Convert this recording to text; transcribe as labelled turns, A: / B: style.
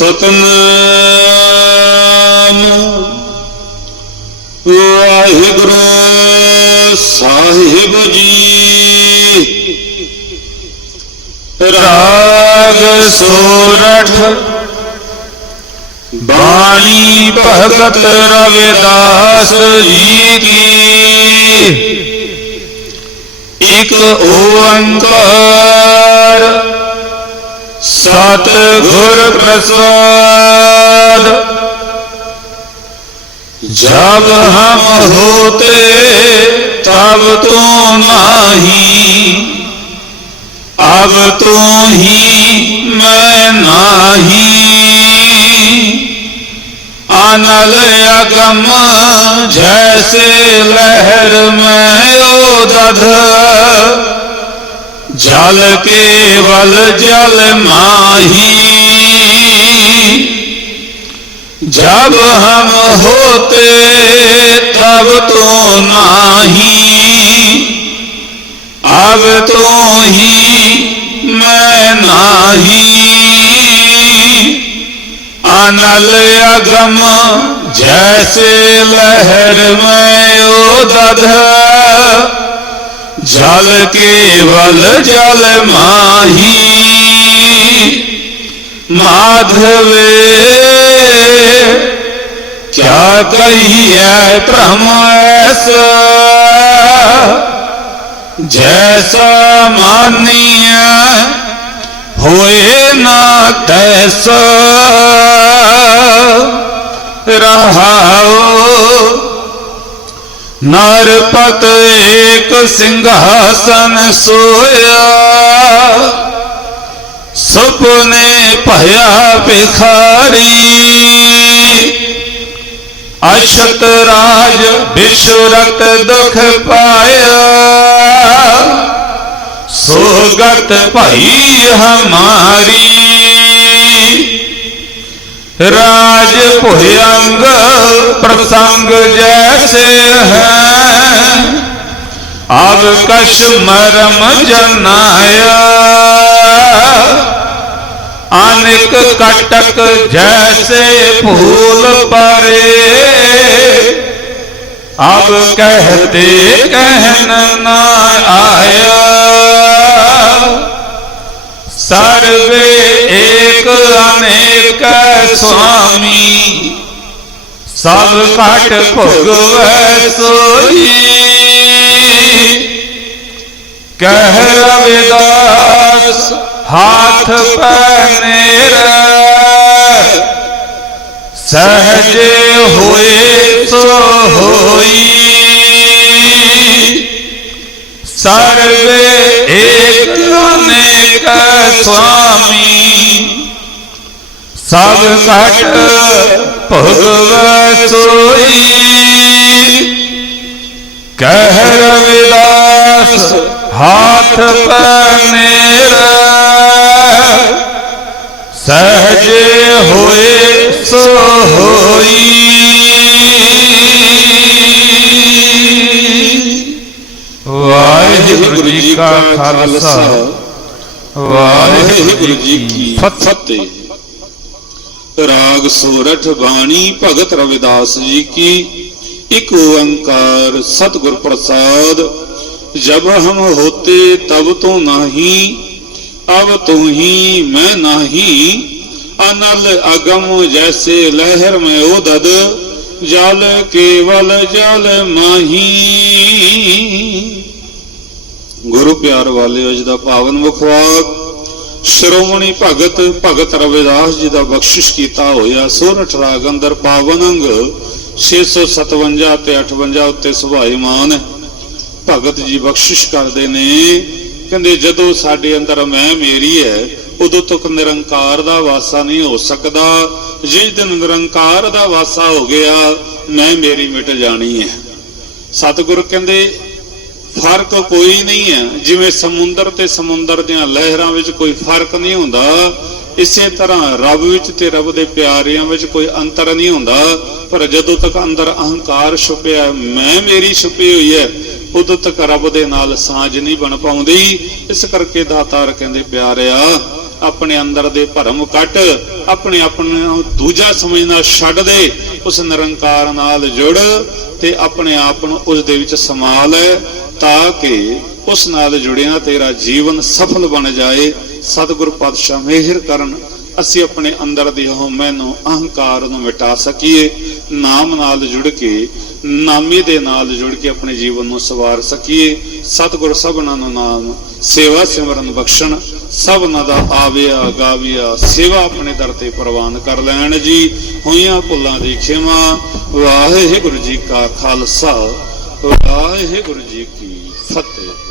A: ਸਤਨਾਮ। ਵਾਹਿਗੁਰੂ ਸਾਹਿਬ ਜੀ।
B: ਰਾਗ ਸੋਰਠ। ਬਾਣੀ ਭਗਤ ਰਵਿਦਾਸ ਜੀ ਕੀ। ਇੱਕ ਓੰਕਾਰ। ਸਤ ਗੁਰ ਪ੍ਰਸਾਦ। ਜਬ ਹਮ ਹੋਤੇ, ਤਬ ਤੂੰ ਨਾਹੀ ਅਬ ਤੂੰ ਹੀ ਮੈਂ ਨਾਹੀ। ਅਨਲ ਅਗਮ, ਜੈਸੇ ਲਹਿਰ ਮੈਂ ਉਹ ਦਧ। जल केवल जल माही। जब हम होते तब तो नाही। अब तो ही मैं नाही। अनल अगम जैसे लहर में उदध। ਜਲ ਕੇਵਲ ਜਲ ਮਾਹੀ, ਮਾਧਵੇ, ਕਿਆ ਕਹੀਐ ਭ੍ਰਮ ਐਸਾ? ਜੈਸਾ ਮਾਨੀਐ, ਹੋਏ ਨਾ ਤੈਸਾ। ਰਹਾਓ ਨਰਪਤ ਏਕ ਸਿੰਘਾਸਨ ਸੋਇਆ। ਸੁਪਨੇ ਭਇਆ ਭਿਖਾਰੀ। ਅਸ਼ਤ ਰਾਜ ਵਿਸ਼ੁਰਤ ਦੁਖ ਪਾਇਆ। ਸੋਗਤ ਭਈ ਹਮਾਰੀ। ਰਾਜ ਭੁਯੰਗ ਪ੍ਰਸੰਗ ਜੈਸੇ ਹੈ। ਆਵ ਕਸ਼ ਮਰਮ ਜਨਾਇਆ। ਅਨੇਕ ਕਟਕ ਜੈਸੇ ਭੂਲ ਪਰੇ। ਆਵ ਕਹਤੇ ਕਹਿਨ ਨਾ ਆਇਆ। ਸਰਵੇ ਏਕ ਅਨੇ ਕੈ ਸੁਆਮੀ ਸਭ ਘਟ ਭੋਗਵੈ ਸੋਈ ਕਹਿ ਰਵਿਦਾਸ, ਹਾਥ ਪੈ ਮੇਰਾ ਸਹਜੇ ਹੋਏ ਸੋ ਹੋਈ। ਸਰਵੇ ਏਕ ਅਨੇਕ ਸੁਆਮੀ ਸਭ ਕਟ ਭਗਵੈ ਸੋਈ। ਕਹਿ ਰਵਿਦਾਸ ਹਾਥ ਪਨੇਰ ਸਹਜੇ ਹੋਏ ਸੋ ਹੋਈ। ਵਾਹਿਗੁਰੂ ਜੀ ਕਾ ਖਾਲਸਾ।
A: ਵਾਹਿਗੁਰੂ ਜੀ ਕੀ ਫਤਿਹ। ਰਾਗ ਸੋਰਠ ਬਾਣੀ ਭਗਤ ਰਵਿਦਾਸ ਜੀ ਕੀ ਇਕ ਓੰਕਾਰ ਸਤਿਗੁਰ ਪ੍ਰਸਾਦ, ਜਬ ਹਮ ਹੋਤੇ ਤਬ ਤੋਂ ਨਾਹੀ, ਅਬ ਤੂੰ ਹੀ ਮੈਂ ਨਾਹੀ, ਅਨਲ ਅਗਮ ਜੈਸੇ ਲਹਿਰ ਮੈਂ ਉਦਦ, ਜਲ ਕੇਵਲ ਜਲ ਮਾਹੀ। ਗੁਰੂ ਪਿਆਰ ਵਾਲਿਓ ਜੀ ਦਾ ਪਾਵਨ ਮੁਖਵਾਕ। ਸ਼੍ਰੋਮਣੀ ਭਗਤ ਭਗਤ ਰਵਿਦਾਸ ਜੀ ਦਾ ਬਖਸ਼ਿਸ਼ ਕੀਤਾ ਹੋਇਆ ਸੋਰਠ ਰਾਗ ਅੰਦਰ ਪਾਵਨ ਅੰਗ 657 ਤੇ 58 ਉੱਤੇ ਸੁਭਾਈਮਾਨ ਭਗਤ ਜੀ ਬਖਸ਼ਿਸ਼ ਕਰਦੇ ਨੇ। ਕਹਿੰਦੇ, ਜਦੋਂ ਸਾਡੇ ਅੰਦਰ ਮੈਂ ਮੇਰੀ ਹੈ, ਉਦੋਂ ਤੱਕ ਨਿਰੰਕਾਰ ਦਾ ਵਾਸਾ ਨਹੀਂ ਹੋ ਸਕਦਾ। ਜਿਸ ਦਿਨ ਨਿਰੰਕਾਰ ਦਾ ਵਾਸਾ ਹੋ ਗਿਆ, ਮੈਂ ਮੇਰੀ ਮਿਟ ਜਾਣੀ ਹੈ। ਸਤਿਗੁਰ ਕਹਿੰਦੇ ਫ਼ਰਕ ਕੋਈ ਨਹੀਂ ਹੈ। ਜਿਵੇਂ ਸਮੁੰਦਰ ਤੇ ਸਮੁੰਦਰ ਦੀਆਂ ਲਹਿਰਾਂ ਵਿੱਚ ਕੋਈ ਫ਼ਰਕ ਨਹੀਂ ਹੁੰਦਾ, ਇਸੇ ਤਰ੍ਹਾਂ ਰੱਬ ਵਿੱਚ ਤੇ ਰੱਬ ਦੇ ਪਿਆਰਿਆਂ ਵਿੱਚ ਕੋਈ ਅੰਤਰ ਨਹੀਂ ਹੁੰਦਾ। ਪਰ ਜਦੋਂ ਤੱਕ ਅੰਦਰ ਅਹੰਕਾਰ ਛੁਪਿਆ, ਮੈਂ ਮੇਰੀ ਛੁਪੀ ਹੋਈ ਹੈ, ਉਦੋਂ ਤੱਕ ਰੱਬ ਦੇ ਨਾਲ ਸਾਂਝ ਨਹੀਂ ਬਣ ਪਾਉਂਦੀ। ਇਸ ਕਰਕੇ ਦਾਤਾਰ ਕਹਿੰਦੇ, ਪਿਆਰਿਆ,
B: ਆਪਣੇ ਅੰਦਰ ਦੇ ਭਰਮ ਕੱਟ, ਆਪਣੇ ਆਪਣੇ ਨੂੰ ਦੂਜਾ ਸਮਝਣਾ ਛੱਡ ਦੇ, ਉਸ ਨਿਰੰਕਾਰ ਨਾਲ ਜੁੜ ਤੇ ਆਪਣੇ ਆਪ ਨੂੰ ਉਸ ਦੇ ਵਿੱਚ ਸਮਾ ਲੈ ਤਾਂ ਕਿ ਉਸ ਨਾਲ ਜੁੜਿਆ ਤੇਰਾ ਜੀਵਨ ਸਫਲ ਬਣ ਜਾਏ। ਸਤਿਗੁਰ ਪਾਤਸ਼ਾਹ ਮਿਹਰ ਕਰਨ। ਅਸੀਂ ਆਪਣੇ ਅੰਦਰ ਦੀ ਹਉਮੈ ਨੂੰ, ਅਹੰਕਾਰ ਨੂੰ ਮਿਟਾ ਸਕੀਏ। ਨਾਮ ਨਾਲ ਜੁੜ ਕੇ, ਨਾਮੀ ਦੇ ਨਾਲ ਜੁੜ ਕੇ ਆਪਣੇ ਜੀਵਨ ਨੂੰ ਸਵਾਰ ਸਕੀਏ। ਸਤਿਗੁਰ ਸਭਨਾਂ ਨੂੰ ਨਾਮ, ਸੇਵਾ ਸਿਮਰਨ ਬਖਸ਼ਣ। ਸਭਨਾਂ ਦਾ ਆਵਿਆ, ਗਾਵਿਆ, ਸੇਵਾ ਆਪਣੇ ਦਰ ਤੇ ਪ੍ਰਵਾਨ ਕਰ ਲੈਣ ਜੀ। ਹੋਈਆਂ ਭੁੱਲਾਂ ਦੀ ਖਿਮਾ। ਵਾਹਿਗੁਰੂ ਜੀ ਕਾ ਖਾਲਸਾ। ਵਾਹਿਗੁਰੂ ਜੀ ਕੀ ਫਤਿਹ